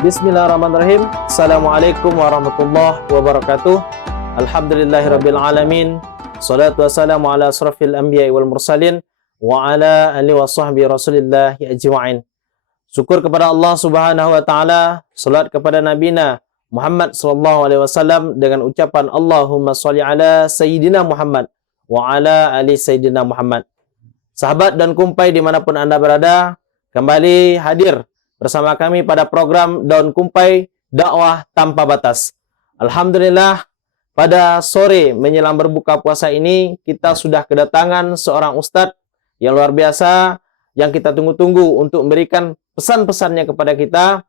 Bismillahirrahmanirrahim. Assalamualaikum warahmatullahi wabarakatuh. Alhamdulillahirabbil alamin. Salatu wassalamu ala asrafil anbiya'i wal mursalin wa ala alihi washabbihi rasulillahi ajma'in. Syukur kepada Allah Subhanahu wa taala, salat kepada nabina Muhammad sallallahu alaihi wasallam dengan ucapan Allahumma shalli ala sayyidina Muhammad wa ala ali sayyidina Muhammad. Sahabat dan kumpai dimanapun Anda berada, kembali hadir bersama kami pada program Daun Kumpai Dakwah Tanpa Batas. Alhamdulillah, pada sore menjelang berbuka puasa ini, kita sudah kedatangan seorang ustadz yang luar biasa, yang kita tunggu-tunggu untuk memberikan pesan-pesannya kepada kita.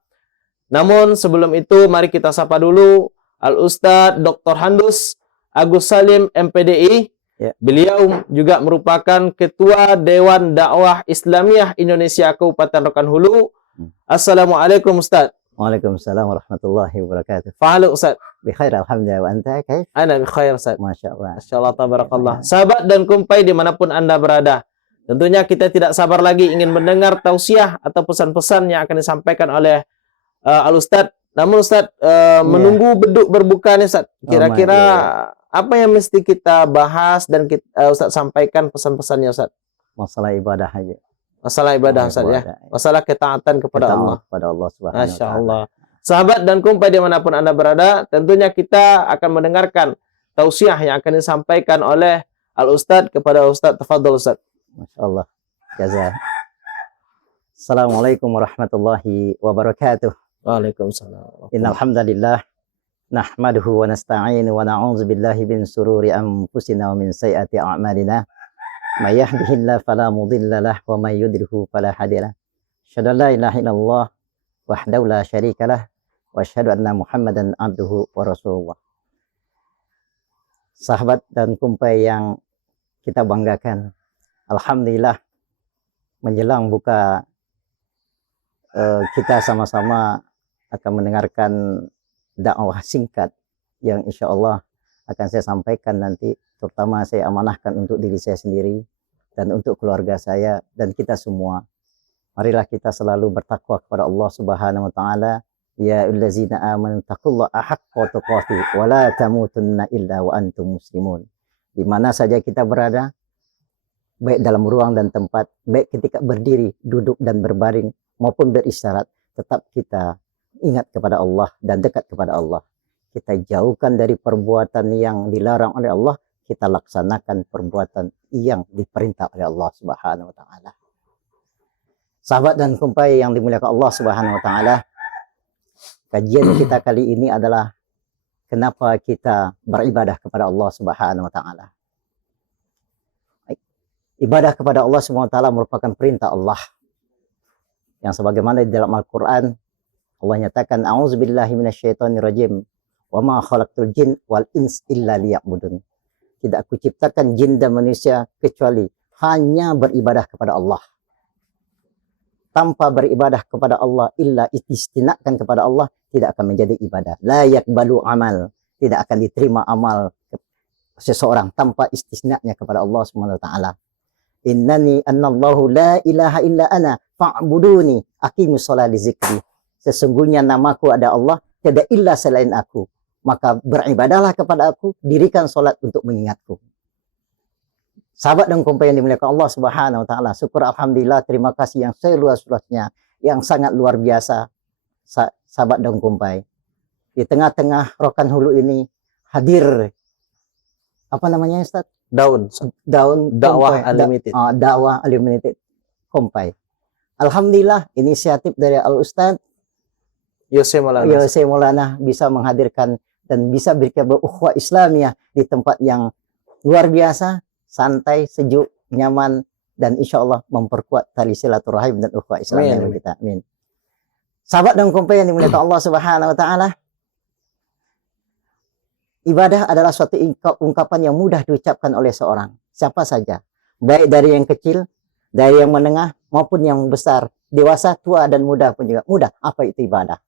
Namun sebelum itu, mari kita sapa dulu Al-Ustadz Dr. Handus Agus Salim MPDI. Ya. Beliau juga merupakan Ketua Dewan Dakwah Islamiyah Indonesia Kabupaten Rokan Hulu. Assalamualaikum Ustaz. Waalaikumsalam warahmatullahi wabarakatuh. Fa'alu Ustaz. Bikhair alhamdulillah, wa anta kaif? Ana bikhair Ustaz. Masyaallah. Masyaallah tabarakallah. Sahabat dan kumpai dimanapun Anda berada, tentunya kita tidak sabar lagi ingin mendengar tausiah atau pesan-pesan yang akan disampaikan oleh Al-Ustaz. Namun Ustaz, menunggu beduk berbuka nih Ustaz. Kira-kira apa yang mesti kita bahas dan Ustaz sampaikan pesan-pesannya Ustaz? Masalah ibadah aja. Masalah ibadah Ustaz ya. Masalah ketaatan kepada Allah. Kepada Allah Subhanahu wa Masya taala. Allah. Sahabat dan kumpai dimanapun Anda berada, tentunya kita akan mendengarkan tausiah yang akan disampaikan oleh Al-Ustadz kepada Ustadz. Tafadhol Ustadz. Masya Allah. Jaza. Assalamualaikum warahmatullahi wabarakatuh. Waalaikumsalam. Innal hamdalillah nahmaduhu wa nasta'inu wa na'udzu billahi min sururi anfusina wa min sayyiati a'malina. May yahdihillahu fala mudilla lahu wa may yudlilhu fala hadiya lahu. Asyhadu an la ilaha illallah wahdahu la syarika lahu wa asyhadu anna Muhammadan abduhu wa rasulullah. Sahabat dan kumpai yang kita banggakan, alhamdulillah menjelang buka kita sama-sama akan mendengarkan dakwah singkat yang insya Allah akan saya sampaikan nanti. Terutama saya amanahkan untuk diri saya sendiri dan untuk keluarga saya dan kita semua. Marilah kita selalu bertakwa kepada Allah Subhanahu wa taala. Ya ayyuhallazina amanu taqullaha haqqa tuqatih wa la tamutunna illa wa antum muslimun. Di mana saja kita berada, baik dalam ruang dan tempat, baik ketika berdiri, duduk dan berbaring maupun beristirahat, tetap kita ingat kepada Allah dan dekat kepada Allah. Kita jauhkan dari perbuatan yang dilarang oleh Allah, kita laksanakan perbuatan yang diperintah oleh Allah Subhanahu wa taala. Sahabat dan kumpai yang dimuliakan Allah Subhanahu wa taala, kajian kita kali ini adalah kenapa kita beribadah kepada Allah Subhanahu wa taala. Ibadah kepada Allah Subhanahu wa taala merupakan perintah Allah. Yang sebagaimana di dalam Al-Qur'an Allah nyatakan, a'udzubillahi minasyaitonirrajim, wa ma khalaqtul jin wal ins illa liya'budun. Tidak aku ciptakan jin dan manusia kecuali hanya beribadah kepada Allah. Tanpa beribadah kepada Allah illa istinakkan kepada Allah, tidak akan menjadi ibadah. La yakbalu amal, tidak akan diterima amal seseorang tanpa istisnaknya kepada Allah Subhanahu wa taala. Innani annallahu la ilaha illa ana fa'buduni aqimus shalah li zikri. Sesungguhnya namaku ada Allah, tidak ilah selain aku. Maka beribadahlah kepada aku, dirikan solat untuk mengingatku. Sahabat dan kumpai yang dimuliakan Allah Subhanahu wa taala, syukur alhamdulillah, terima kasih yang seluas-luasnya, yang sangat luar biasa, sahabat dan kumpai. Di tengah-tengah Rokan Hulu ini hadir, apa namanya Ustaz? Daun Dakwah Unlimited. Dakwah Unlimited kumpai. Alhamdulillah, inisiatif dari Al-Ustaz Yose Maulana bisa menghadirkan dan bisa berikan ukhuwah Islamiyah di tempat yang luar biasa, santai, sejuk, nyaman, dan insya Allah memperkuat tali silaturahim dan ukhuwah Islamiyah kita. Amin. Sahabat dan kumpai yang dimuliakan Allah Subhanahu wa taala, ibadah adalah suatu ungkapan yang mudah diucapkan oleh seorang, siapa saja, baik dari yang kecil, dari yang menengah maupun yang besar, dewasa, tua dan muda pun juga mudah. Apa itu ibadah?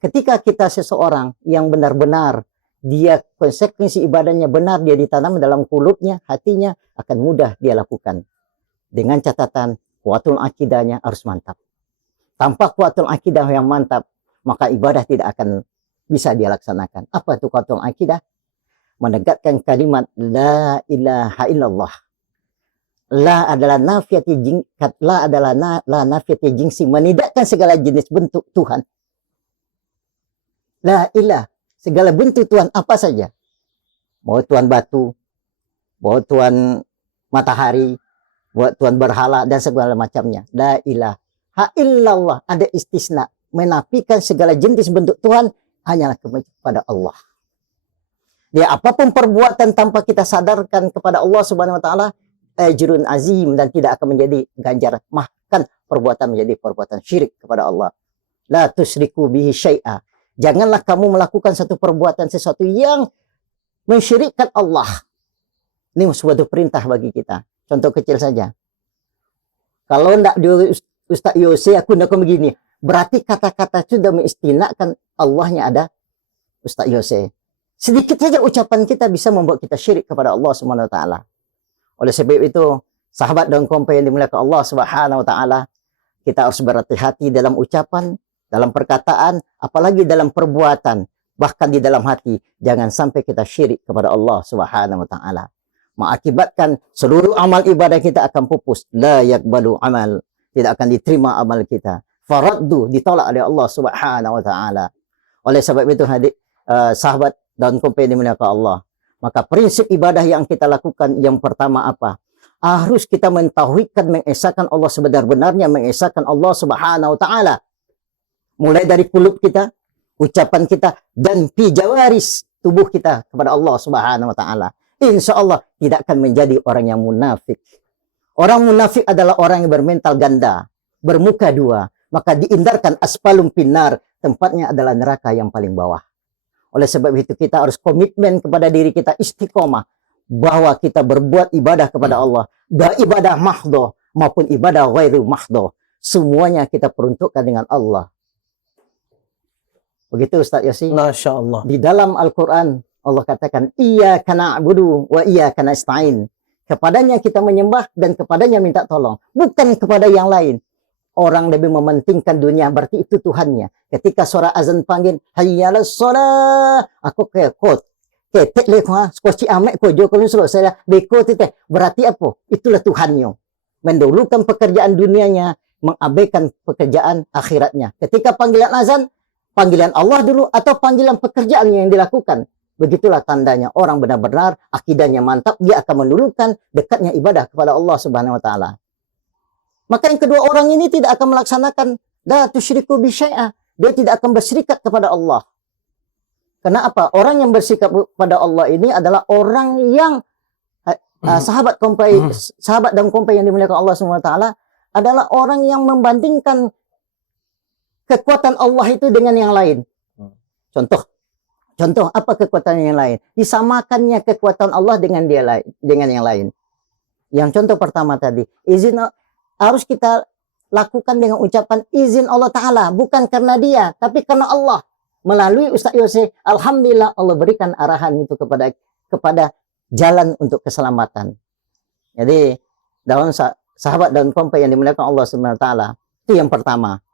Ketika kita seseorang yang benar-benar dia konsekuensi ibadahnya benar, dia ditanam dalam kulubnya, hatinya, akan mudah dia lakukan. Dengan catatan kuatul akidahnya harus mantap. Tanpa kuatul akidah yang mantap, maka ibadah tidak akan bisa dia laksanakan. Apa itu qatul akidah? Menegakkan kalimat la ilaha illallah. La adalah nafiyati jingkat, la adalah la nafiyati jingsi, menidakkan segala jenis bentuk Tuhan. La ilah, segala bentuk Tuhan apa saja. Mau Tuhan batu, mau Tuhan matahari, mau Tuhan berhala dan segala macamnya. La ilaha illallah, ada istisna, menafikan segala jenis bentuk Tuhan hanyalah kepada Allah. Dia apapun perbuatan tanpa kita sadarkan kepada Allah Subhanahu wa taala, ajrun azim, dan tidak akan menjadi ganjaran, bahkan perbuatan menjadi perbuatan syirik kepada Allah. La tusyriku bihi syai'a. Janganlah kamu melakukan satu perbuatan sesuatu yang mensyirikkan Allah. Ini suatu perintah bagi kita. Contoh kecil saja. Kalau tidak Ustaz Yose, aku tidak begini. Berarti kata-kata sudah mengistinakkan Allahnya ada Ustaz Yose. Sedikit saja ucapan kita bisa membuat kita syirik kepada Allah Subhanahu wa taala. Oleh sebab itu, sahabat dan kompai yang dimuliakan Allah Subhanahu wa taala, kita harus berhati-hati dalam ucapan, dalam perkataan, apalagi dalam perbuatan, bahkan di dalam hati. Jangan sampai kita syirik kepada Allah Subhanahu wa taala. Mengakibatkan seluruh amal ibadah kita akan pupus. La yakbalu amal. Tidak akan diterima amal kita. Faraddu, ditolak oleh Allah Subhanahu wa taala. Oleh sebab itu, sahabat dan kompai yang dimuliakan Allah, maka prinsip ibadah yang kita lakukan yang pertama apa? Harus kita mentauhidkan, mengesahkan Allah sebenar-benarnya, mengesahkan Allah Subhanahu wa taala. Mulai dari kulit kita, ucapan kita, dan pijawaris tubuh kita kepada Allah Subhanahu wa taala. Insya Allah tidak akan menjadi orang yang munafik. Orang munafik adalah orang yang bermental ganda, bermuka dua, maka diindarkan asfalum finnar, tempatnya adalah neraka yang paling bawah. Oleh sebab itu kita harus komitmen kepada diri kita, istiqomah, bahwa kita berbuat ibadah kepada Allah, baik ibadah mahdoh maupun ibadah ghairu mahdoh, semuanya kita peruntukkan dengan Allah. Begitu Ustaz Yosi. Masya Allah. Di dalam Al-Quran Allah katakan, iyyaka na'budu wa iyyaka nasta'in. Kepadanya kita menyembah dan kepadanya minta tolong, bukan kepada yang lain. Orang lebih mementingkan dunia, berarti itu Tuhannya. Ketika suara azan panggil, hayyalas shalah, aku kayak kot. Ketek lekha, skoci amek ko, joko nusulo, saya beko tete. Berarti apa? Itulah Tuhannya. Mendahulukan pekerjaan dunianya, mengabaikan pekerjaan akhiratnya. Ketika panggilan azan, panggilan Allah dulu atau panggilan pekerjaannya yang dilakukan. Begitulah tandanya orang benar-benar akidahnya mantap, dia akan mendulukan dekatnya ibadah kepada Allah Subhanahu wa taala. Maka yang kedua, orang ini tidak akan melaksanakan la tusyriku bi syai'a. Dia tidak akan berserikat kepada Allah. Karena apa? Orang yang berserikat kepada Allah ini adalah orang yang sahabat dan kompai yang dimuliakan Allah Subhanahu wa taala adalah orang yang membandingkan kekuatan Allah itu dengan yang lain. Contoh apa kekuatan yang lain? Disamakannya kekuatan Allah dengan yang lain. Yang contoh pertama tadi, harus kita lakukan dengan ucapan izin Allah Ta'ala. Bukan karena dia, tapi karena Allah. Melalui Ustaz Yose, alhamdulillah Allah berikan arahan itu kepada jalan untuk keselamatan. Jadi, dalam sahabat dan kompai yang dimuliakan Allah Subhanahu wa taala, itu yang pertama.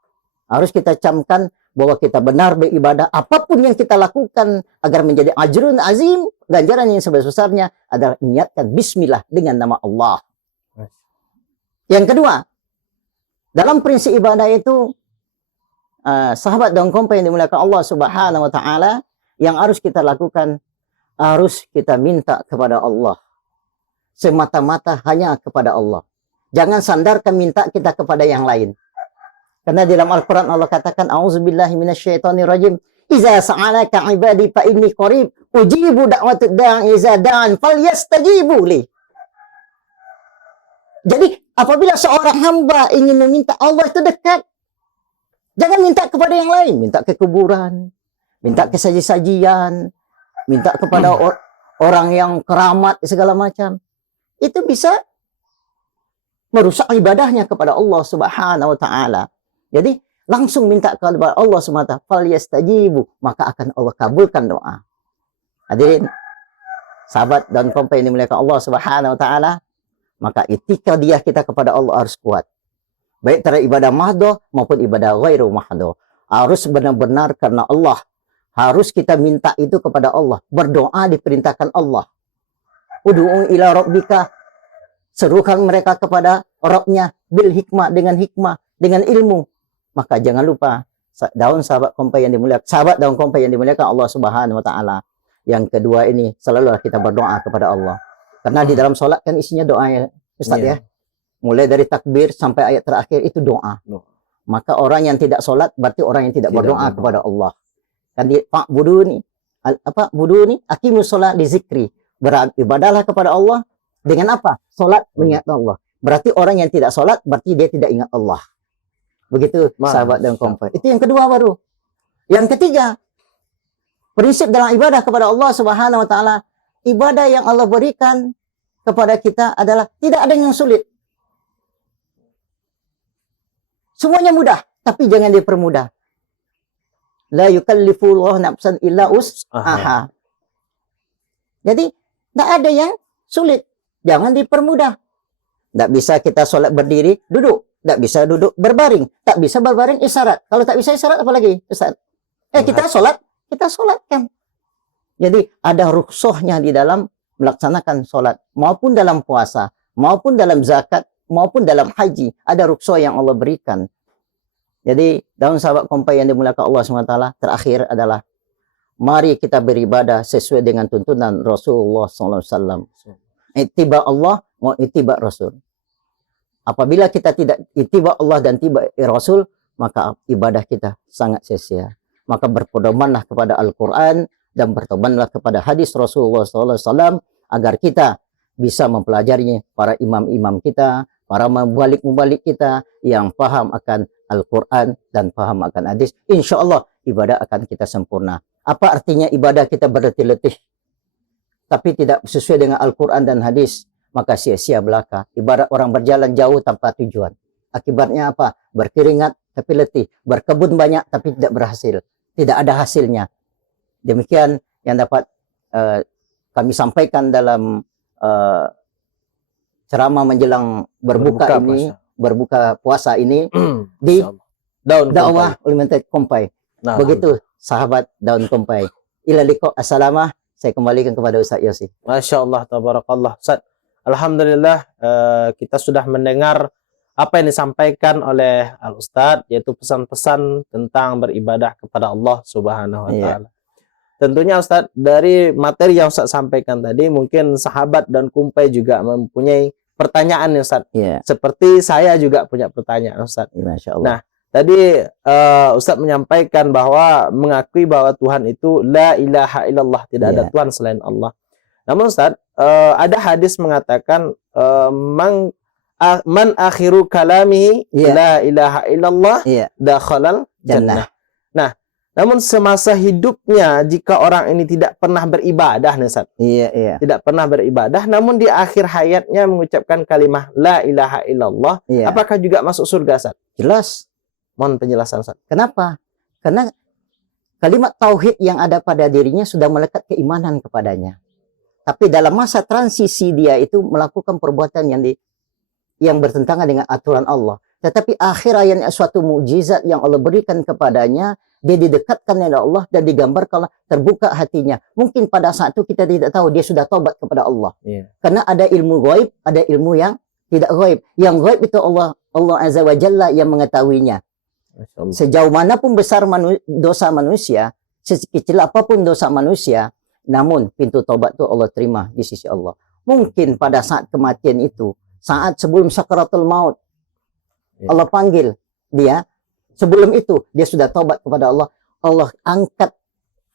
Harus kita camkan bahwa kita benar beribadah, apapun yang kita lakukan agar menjadi ajrun azim, ganjaran yang sebesar-besarnya adalah niatkan bismillah dengan nama Allah. Yang kedua, dalam prinsip ibadah itu, sahabat dan kompai yang dimuliakan Allah Subhanahu wa taala, yang harus kita lakukan, harus kita minta kepada Allah. Semata-mata hanya kepada Allah. Jangan sandarkan minta kita kepada yang lain. Karena di dalam Al-Quran Allah katakan, a'udzubillahi minasyaitonirrajim, iza sa'alaka ibadi fa inni qarib, ujibu da'watud da'i iza da'an falyastajibu li. Jadi apabila seorang hamba ingin meminta, Allah itu dekat. Jangan minta kepada yang lain, minta ke kuburan, minta ke saji-sajian, minta kepada orang yang keramat segala macam. Itu bisa merusak ibadahnya kepada Allah Subhanahu wa taala. Jadi langsung minta kepada Allah semata, falyastajibu, maka akan Allah kabulkan doa. Hadirin sahabat dan kompai yang dimuliakan Allah Subhanahu wa taala, maka etika dia kita kepada Allah harus kuat. Baik terhadap ibadah mahdoh maupun ibadah ghairu mahdoh. Harus benar-benar karena Allah. Harus kita minta itu kepada Allah. Berdoa diperintahkan Allah. Ud'u ila rabbika. Serukan mereka kepada Rabbnya bil hikmah, dengan ilmu. Maka jangan lupa daun sahabat kompai yang dimuliakan Allah Subhanahu wa taala. Yang kedua ini selalu kita berdoa kepada Allah. Karena di dalam sholat kan isinya doa ya, Ustaz ya. Mulai dari takbir sampai ayat terakhir itu doa. Maka orang yang tidak sholat berarti orang yang tidak berdoa kepada Allah. Kan Pak Buduni, aqimus sholat di zikri. Beribadahlah kepada Allah dengan apa? Sholat mengingat Allah. Berarti orang yang tidak sholat berarti dia tidak ingat Allah. Begitu sahabat dan kompai. Itu yang kedua baru. Yang ketiga, prinsip dalam ibadah kepada Allah Subhanahu wa taala, ibadah yang Allah berikan kepada kita adalah tidak ada yang sulit. Semuanya mudah, tapi jangan dipermudah. La yukallifullahu nafsan illa wus'aha. Jadi, tidak ada yang sulit. Jangan dipermudah. Tidak bisa kita sholat berdiri, duduk. Tidak bisa duduk berbaring. Tak bisa berbaring isyarat. Kalau tak bisa isyarat, apa lagi, Ustaz? Kita sholatkan. Jadi, ada rukhsahnya di dalam melaksanakan sholat. Maupun dalam puasa, maupun dalam zakat, maupun dalam haji, ada rukhsah yang Allah berikan. Jadi, daun sahabat kompai yang dimuliakan Allah SWT, terakhir adalah mari kita beribadah sesuai dengan tuntunan Rasulullah SAW. Ittiba Allah, mau ittiba Rasul. Apabila kita tidak ittiba Allah dan ittiba Rasul, maka ibadah kita sangat sia-sia. Maka berpedomanlah kepada Al-Quran dan bertobatlah kepada hadis Rasulullah SAW agar kita bisa mempelajarinya, para imam-imam kita, para mubalik-mubalik kita yang paham akan Al-Quran dan paham akan hadis. Insya Allah ibadah akan kita sempurna. Apa artinya ibadah kita berletih-letih tapi tidak sesuai dengan Al-Quran dan hadis? Maka sia-sia belaka. Ibarat orang berjalan jauh tanpa tujuan. Akibatnya apa? Berkeringat tapi letih. Berkebun banyak tapi tidak berhasil. Tidak ada hasilnya. Demikian yang dapat kami sampaikan dalam ceramah menjelang berbuka puasa ini di dakwah Unlimited Kompai. Begitu sahabat daun kompai. Ila liqa assalamah. Saya kembalikan kepada Ustaz Yosi. Masya Allah, tabarakallah. Ustaz, alhamdulillah kita sudah mendengar apa yang disampaikan oleh Al-Ustaz, yaitu pesan-pesan tentang beribadah kepada Allah Subhanahu wa taala. Tentunya Ustaz, dari materi yang Ustaz sampaikan tadi, mungkin sahabat dan kumpai juga mempunyai pertanyaan Ustaz. Seperti saya juga punya pertanyaan Ustaz. Masya Allah. Nah, tadi Ustaz menyampaikan bahwa mengakui bahwa Tuhan itu la ilaha illallah, tidak ada Tuhan selain Allah. Namun Ustaz, ada hadis mengatakan man akhiru kalamihi la ilaha illallah dakhalal jannah. Nah, namun semasa hidupnya jika orang ini tidak pernah beribadah nih Ustaz. Tidak pernah beribadah, namun di akhir hayatnya mengucapkan kalimah la ilaha illallah, apakah juga masuk surga Ustaz? Jelas. Mohon penjelasan Ustaz. Kenapa? Karena kalimat tauhid yang ada pada dirinya sudah melekat keimanan kepadanya. Tapi dalam masa transisi dia itu melakukan perbuatan yang bertentangan dengan aturan Allah. Tetapi akhir ayatnya suatu mukjizat yang Allah berikan kepadanya, dia didekatkan oleh Allah dan digambarkan terbuka hatinya. Mungkin pada saat itu kita tidak tahu dia sudah taubat kepada Allah. Karena ada ilmu gaib, ada ilmu yang tidak gaib. Yang gaib itu Allah Azza wa Jalla yang mengetahuinya. Sejauh manapun besar dosa manusia, sekecil apapun dosa manusia, namun pintu taubat itu Allah terima di sisi Allah. Mungkin pada saat kematian itu, saat sebelum sakaratul maut, Allah panggil dia. Sebelum itu dia sudah taubat kepada Allah. Allah angkat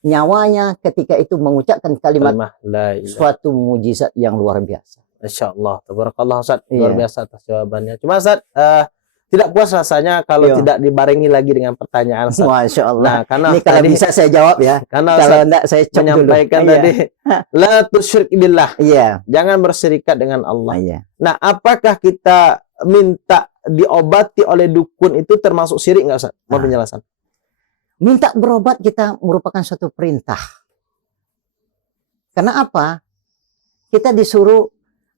nyawanya ketika itu mengucapkan kalimat suatu mukjizat yang luar biasa. Masya Allah, tabarakallah Ustaz, luar biasa atas jawabannya. Cuma Ustaz, tidak puas rasanya kalau tidak dibarengi lagi dengan pertanyaan Ustaz. Masya Allah. Nah, karena ini kalau bisa saya jawab ya. Karena kalau Ustaz enggak saya menyampaikan tadi la tusyrik billah. Jangan berserikat dengan Allah. Nah, apakah kita minta diobati oleh dukun itu termasuk syirik enggak Ustaz? Mau penjelasan? Minta berobat kita merupakan suatu perintah. Karena apa? Kita disuruh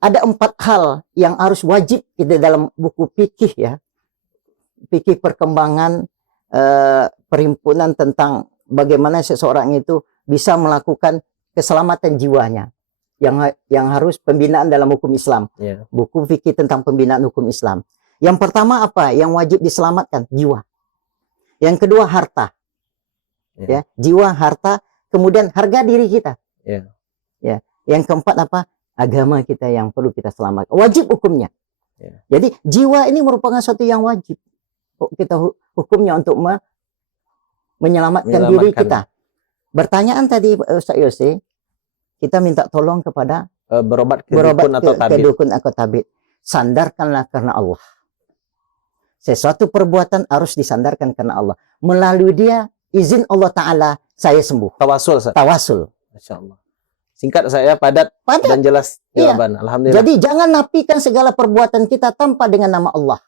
ada 4 hal yang harus wajib kita dalam buku fikih ya. Fikih perkembangan perhimpunan tentang bagaimana seseorang itu bisa melakukan keselamatan jiwanya yang harus pembinaan dalam hukum Islam. Ya. Buku fikih tentang pembinaan hukum Islam. Yang pertama apa? Yang wajib diselamatkan jiwa. Yang kedua harta. Ya, jiwa, harta, kemudian harga diri kita. Ya. Ya. Yang keempat apa? Agama kita yang perlu kita selamatkan. Wajib hukumnya. Ya. Jadi jiwa ini merupakan sesuatu yang wajib kita hukumnya untuk menyelamatkan diri kita. Bertanyaan tadi Ustaz Yose, kita minta tolong kepada berobat ke dukun atau tabib. Sandarkanlah karena Allah. Sesuatu perbuatan harus disandarkan karena Allah. Melalui dia, izin Allah Ta'ala, saya sembuh. Tawasul. Tawasul. Masya Allah. Singkat saya, padat dan jelas jawaban. Iya. Alhamdulillah. Jadi jangan nafikan segala perbuatan kita tanpa dengan nama Allah.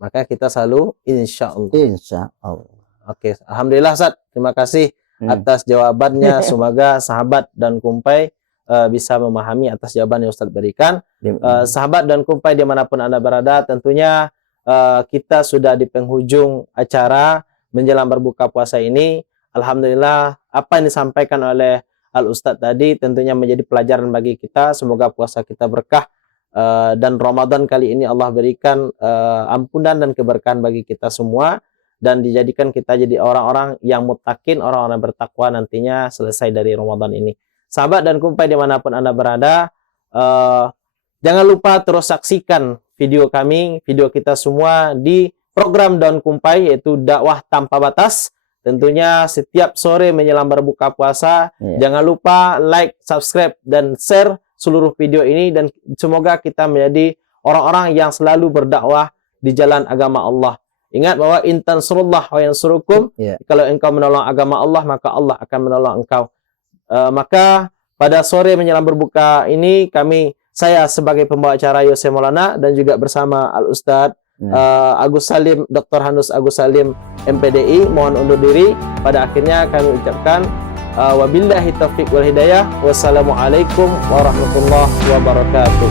Maka kita selalu insya Allah. Insya Allah. Oke, Alhamdulillah Ustaz. Terima kasih atas jawabannya. Semoga sahabat dan kumpai bisa memahami atas jawaban yang Ustaz berikan. Sahabat dan kumpai dimanapun Anda berada, tentunya kita sudah di penghujung acara menjelang berbuka puasa ini. Alhamdulillah, apa yang disampaikan oleh Al-Ustadz tadi tentunya menjadi pelajaran bagi kita. Semoga puasa kita berkah dan Ramadan kali ini Allah berikan ampunan dan keberkahan bagi kita semua, dan dijadikan kita jadi orang-orang yang muttaqin, orang-orang bertakwa nantinya selesai dari Ramadan ini. Sahabat dan kumpai dimanapun Anda berada, jangan lupa terus saksikan video kami, video kita semua di program Daun Kumpai, yaitu dakwah tanpa batas. Tentunya setiap sore menjelang berbuka puasa, jangan lupa like, subscribe, dan share seluruh video ini, dan semoga kita menjadi orang-orang yang selalu berdakwah di jalan agama Allah. Ingat bahwa in tansurullah wa yansurukum, kalau engkau menolong agama Allah, maka Allah akan menolong engkau. Maka pada sore menjelang berbuka ini, saya sebagai pembawa acara Yose Maulana dan juga bersama Al-Ustadz Agus Salim, Dr. Hanus Agus Salim MPDI, mohon undur diri. Pada akhirnya kami ucapkan wabillahi taufiq wal hidayah. Wassalamualaikum warahmatullahi wabarakatuh.